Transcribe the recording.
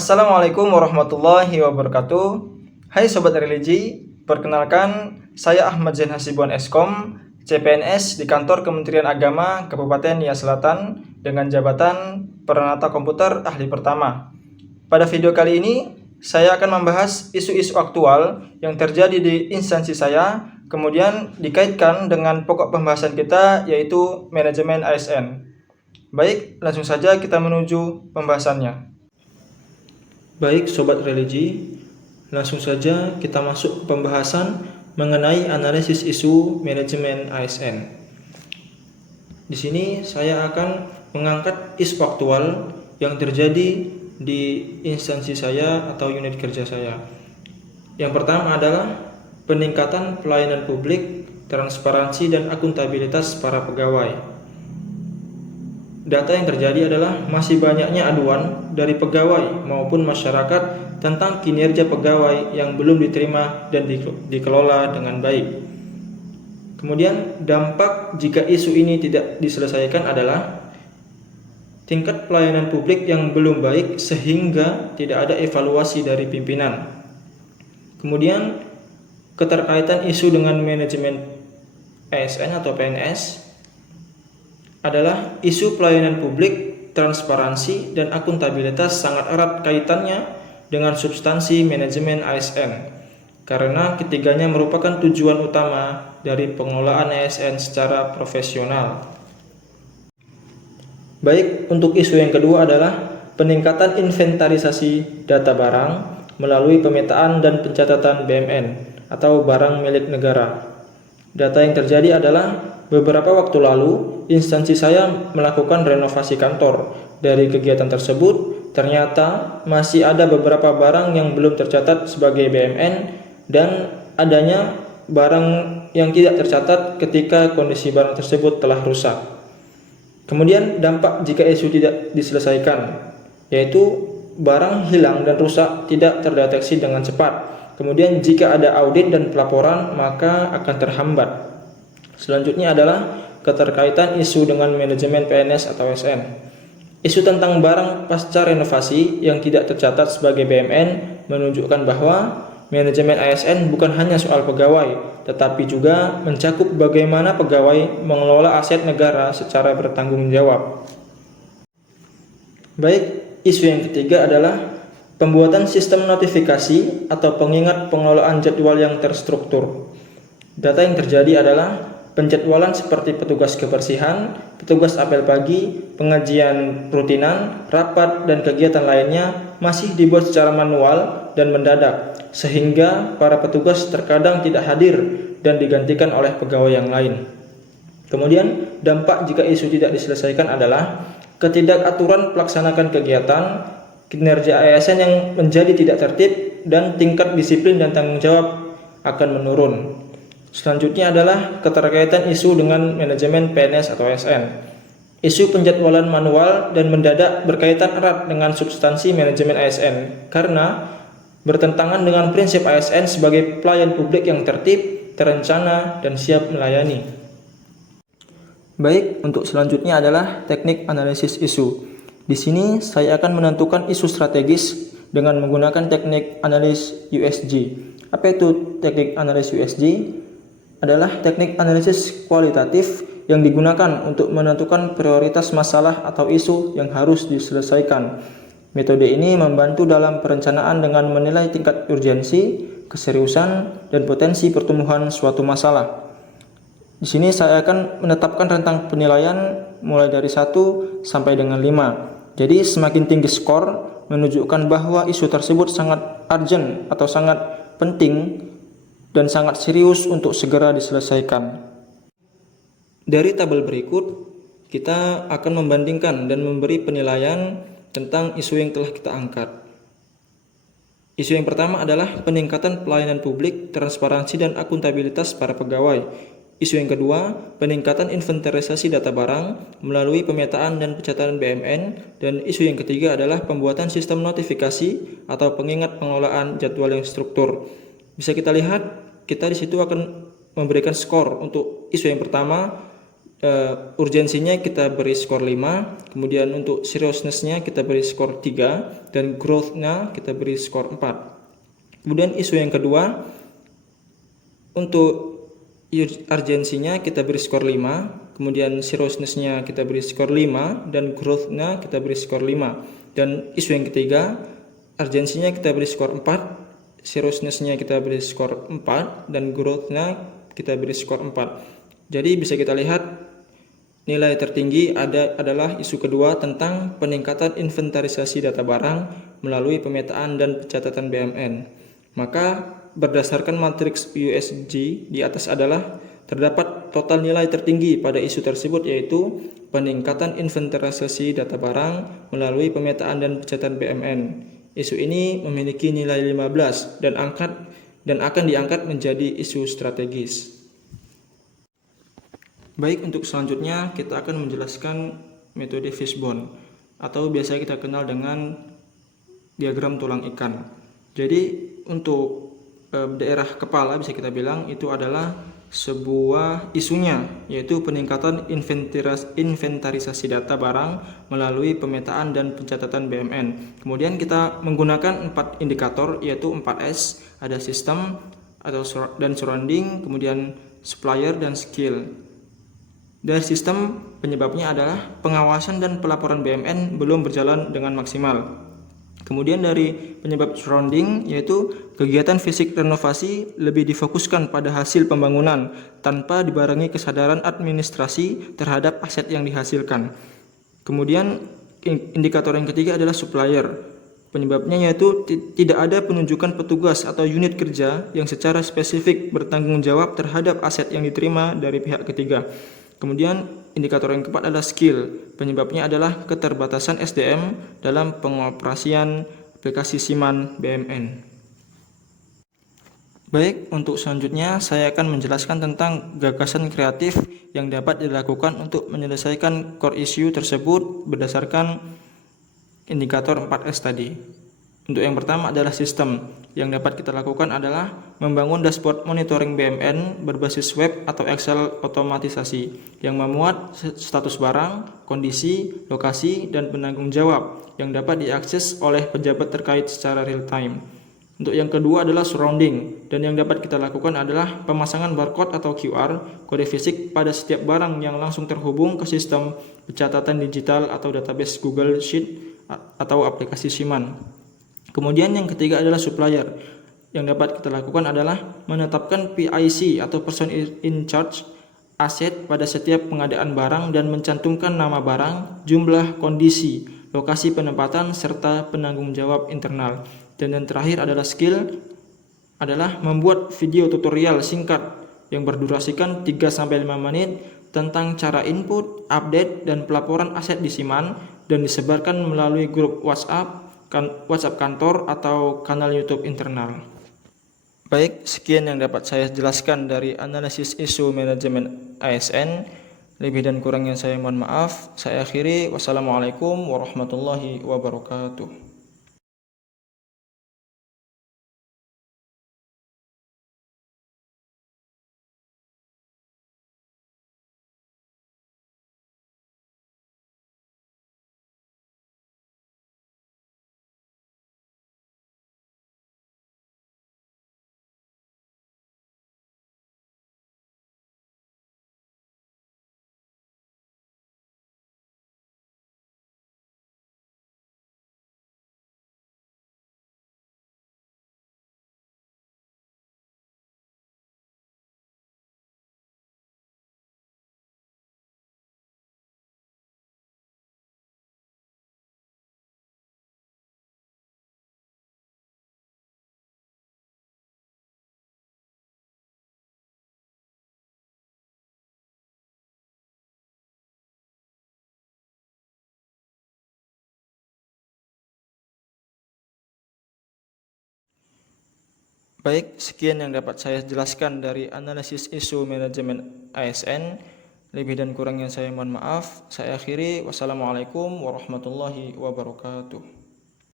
Assalamualaikum warahmatullahi wabarakatuh. Hai Sobat Religi, perkenalkan saya Ahmad Zain Hasibuan Eskom, CPNS di Kantor Kementerian Agama Kabupaten Nia Selatan dengan jabatan Peranata Komputer Ahli Pertama. Pada video kali ini, saya akan membahas isu-isu aktual yang terjadi di instansi saya, kemudian dikaitkan dengan pokok pembahasan kita yaitu manajemen ASN. Baik, langsung saja kita menuju pembahasannya. Baik Sobat Religi, langsung saja kita masuk ke pembahasan mengenai analisis isu manajemen ASN. Di sini saya akan mengangkat isu aktual yang terjadi di instansi saya atau unit kerja saya. Yang pertama adalah peningkatan pelayanan publik, transparansi dan akuntabilitas para pegawai. Data yang terjadi adalah masih banyaknya aduan dari pegawai maupun masyarakat tentang kinerja pegawai yang belum diterima dan dikelola dengan baik. Kemudian dampak jika isu ini tidak diselesaikan adalah tingkat pelayanan publik yang belum baik sehingga tidak ada evaluasi dari pimpinan. Kemudian keterkaitan isu dengan manajemen ASN atau PNS adalah isu pelayanan publik, transparansi, dan akuntabilitas sangat erat kaitannya dengan substansi manajemen ASN, karena ketiganya merupakan tujuan utama dari pengelolaan ASN secara profesional. Baik, untuk isu yang kedua adalah peningkatan inventarisasi data barang melalui pemetaan dan pencatatan BMN atau barang milik negara. Data yang terjadi adalah beberapa waktu lalu, instansi saya melakukan renovasi kantor. Dari kegiatan tersebut, ternyata masih ada beberapa barang yang belum tercatat sebagai BMN dan adanya barang yang tidak tercatat ketika kondisi barang tersebut telah rusak. Kemudian dampak jika isu tidak diselesaikan, yaitu barang hilang dan rusak tidak terdeteksi dengan cepat. Kemudian jika ada audit dan pelaporan, maka akan terhambat. Selanjutnya adalah keterkaitan isu dengan manajemen PNS atau ASN. Isu tentang barang pasca renovasi yang tidak tercatat sebagai BMN menunjukkan bahwa manajemen ASN bukan hanya soal pegawai, tetapi juga mencakup bagaimana pegawai mengelola aset negara secara bertanggung jawab. Baik, isu yang ketiga adalah pembuatan sistem notifikasi atau pengingat pengelolaan jadwal yang terstruktur. Data yang terjadi adalah penjadwalan seperti petugas kebersihan, petugas apel pagi, pengajian rutinan, rapat, dan kegiatan lainnya masih dibuat secara manual dan mendadak, sehingga para petugas terkadang tidak hadir dan digantikan oleh pegawai yang lain. Kemudian, dampak jika isu tidak diselesaikan adalah ketidakaturan pelaksanakan kegiatan, kinerja ASN yang menjadi tidak tertib, dan tingkat disiplin dan tanggung jawab akan menurun. Selanjutnya adalah keterkaitan isu dengan manajemen PNS atau ASN. Isu penjadwalan manual dan mendadak berkaitan erat dengan substansi manajemen ASN karena bertentangan dengan prinsip ASN sebagai pelayan publik yang tertib, terencana, dan siap melayani. Baik, untuk selanjutnya adalah teknik analisis isu. Di sini saya akan menentukan isu strategis dengan menggunakan teknik analis USG. Apa itu teknik analis USG? Adalah teknik analisis kualitatif yang digunakan untuk menentukan prioritas masalah atau isu yang harus diselesaikan. Metode ini membantu dalam perencanaan dengan menilai tingkat urgensi, keseriusan, dan potensi pertumbuhan suatu masalah. Di sini saya akan menetapkan rentang penilaian mulai dari 1 sampai dengan 5. Jadi semakin tinggi skor menunjukkan bahwa isu tersebut sangat urgent atau sangat penting dan sangat serius untuk segera diselesaikan. Dari tabel berikut, kita akan membandingkan dan memberi penilaian tentang isu yang telah kita angkat. Isu yang pertama adalah peningkatan pelayanan publik, transparansi, dan akuntabilitas para pegawai. Isu yang kedua, peningkatan inventarisasi data barang melalui pemetaan dan pencatatan BMN. Dan isu yang ketiga adalah pembuatan sistem notifikasi atau pengingat pengelolaan jadwal yang struktur. Bisa kita lihat, kita di situ akan memberikan skor untuk isu yang pertama urgensinya kita beri skor 5, kemudian untuk seriousness-nya kita beri skor 3, dan growth-nya kita beri skor 4. Kemudian isu yang kedua, untuk urgensinya kita beri skor 5, kemudian seriousness-nya kita beri skor 5, dan growth-nya kita beri skor 5. Dan isu yang ketiga, urgensinya kita beri skor 4, seriousness-nya kita beri skor 4, dan growth-nya kita beri skor 4. Jadi bisa kita lihat nilai tertinggi adalah isu kedua tentang peningkatan inventarisasi data barang melalui pemetaan dan pencatatan BMN. Maka berdasarkan matriks USG di atas adalah terdapat total nilai tertinggi pada isu tersebut, yaitu peningkatan inventarisasi data barang melalui pemetaan dan pencatatan BMN. Isu ini memiliki nilai 15 dan akan diangkat menjadi isu strategis. Baik, untuk selanjutnya kita akan menjelaskan metode fishbone atau biasa kita kenal dengan diagram tulang ikan. Jadi untuk daerah kepala bisa kita bilang itu adalah sebuah isunya, yaitu peningkatan inventarisasi data barang melalui pemetaan dan pencatatan BMN. Kemudian kita menggunakan 4 indikator, yaitu 4S, ada sistem dan surrounding, kemudian supplier dan skill. Dari sistem, penyebabnya adalah pengawasan dan pelaporan BMN belum berjalan dengan maksimal. Kemudian dari penyebab surrounding, yaitu kegiatan fisik renovasi lebih difokuskan pada hasil pembangunan tanpa dibarengi kesadaran administrasi terhadap aset yang dihasilkan. Kemudian indikator yang ketiga adalah supplier. Penyebabnya yaitu tidak ada penunjukan petugas atau unit kerja yang secara spesifik bertanggung jawab terhadap aset yang diterima dari pihak ketiga. Kemudian indikator yang keempat adalah skill. Penyebabnya adalah keterbatasan SDM dalam pengoperasian aplikasi SIMAN BMN. Baik, untuk selanjutnya saya akan menjelaskan tentang gagasan kreatif yang dapat dilakukan untuk menyelesaikan core issue tersebut berdasarkan indikator 4S tadi. Untuk yang pertama adalah sistem. Yang dapat kita lakukan adalah membangun dashboard monitoring BMN berbasis web atau Excel otomatisasi yang memuat status barang, kondisi, lokasi, dan penanggung jawab yang dapat diakses oleh pejabat terkait secara real time. Untuk yang kedua adalah surrounding, dan yang dapat kita lakukan adalah pemasangan barcode atau QR, kode fisik pada setiap barang yang langsung terhubung ke sistem pencatatan digital atau database Google Sheet atau aplikasi SIMAN. Kemudian yang ketiga adalah supplier. Yang dapat kita lakukan adalah menetapkan PIC atau person in charge aset pada setiap pengadaan barang dan mencantumkan nama barang, jumlah, kondisi, lokasi penempatan, serta penanggung jawab internal. Dan yang terakhir adalah skill, adalah membuat video tutorial singkat yang berdurasikan 3-5 menit tentang cara input, update, dan pelaporan aset di SIMAN dan disebarkan melalui grup WhatsApp kantor atau kanal YouTube internal. Baik, sekian yang dapat saya jelaskan dari analisis isu manajemen ASN. Lebih dan kurangnya saya mohon maaf. Saya akhiri. Wassalamualaikum warahmatullahi wabarakatuh. Baik, sekian yang dapat saya jelaskan dari analisis isu manajemen ASN. Lebih dan kurangnya saya mohon maaf. Saya akhiri. Wassalamualaikum warahmatullahi wabarakatuh.